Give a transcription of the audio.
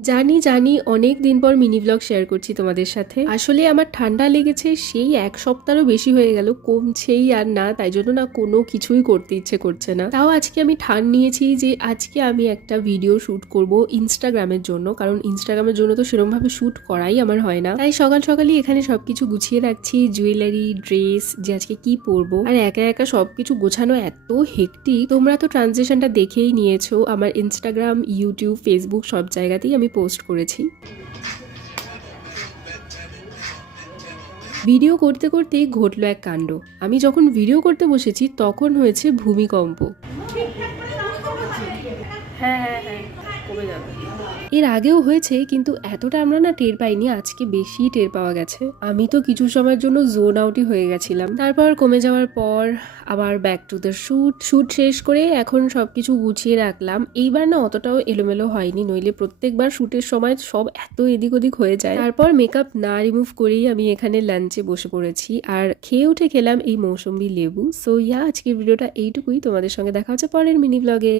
জানি জানি অনেক দিন পর মিনি ব্লগ শেয়ার করছি তোমাদের সাথে। আসলে আমার ঠান্ডা লেগেছে সেই এক সপ্তাহও বেশি হয়ে গেল, কমছেই আর না, তাই জন্য না কোনো কিছুই করতে ইচ্ছে করছে না। তাও আজকে আমি ঠান নিয়েছি যে আজকে আমি একটা ভিডিও শুট করব ইনস্টাগ্রামের জন্য, কারণ ইনস্টাগ্রামের জন্য তো সেরকম ভাবে শুট করাই আমার হয় না। তাই সকাল সকালই এখানে সবকিছু গুছিয়ে রাখছি, জুয়েলারি, ড্রেস, যে আজকে কি পরবো, আর একা একা সবকিছু গোছানো এত হেক্টিক। তোমরা তো ট্রানজিশনটা দেখেই নিয়েছো, আমার ইনস্টাগ্রাম, ইউটিউব, ফেসবুক সব জায়গাতেই আমি পোস্ট করেছি। ভিডিও করতে করতেই ঘটলো এক কাণ্ড। আমি যখন ভিডিও করতে বসেছি তখন হয়েছে ভূমিকম্প। হ্যাঁ হ্যাঁ হ্যাঁ, কমে যাবে। এর আগেও হয়েছে, কিন্তু এতটা আমরা না টের পাইনি, আজকে বেশি টের পাওয়া গেছে। আমি তো কিছু সময়ের জন্য জোন আউটই হয়ে গেছিলাম। তারপর কমে যাওয়ার পর আবার ব্যাক টু দ্য শুট শেষ করে এখন সবকিছু গুছিয়ে রাখলাম। এইবার না অতটাও এলোমেলো হয়নি, নইলে প্রত্যেকবার শুটের সময় সব এত এদিক ওদিক হয়ে যায়। তারপর মেকআপ না রিমুভ করেই আমি এখানে লাঞ্চে বসে পড়েছি, আর খেয়ে উঠে খেলাম এই মৌসুম্বি লেবু। সো আজকের ভিডিওটা এইটুকুই। তোমাদের সঙ্গে দেখা হচ্ছে পরের মিনি ব্লগে।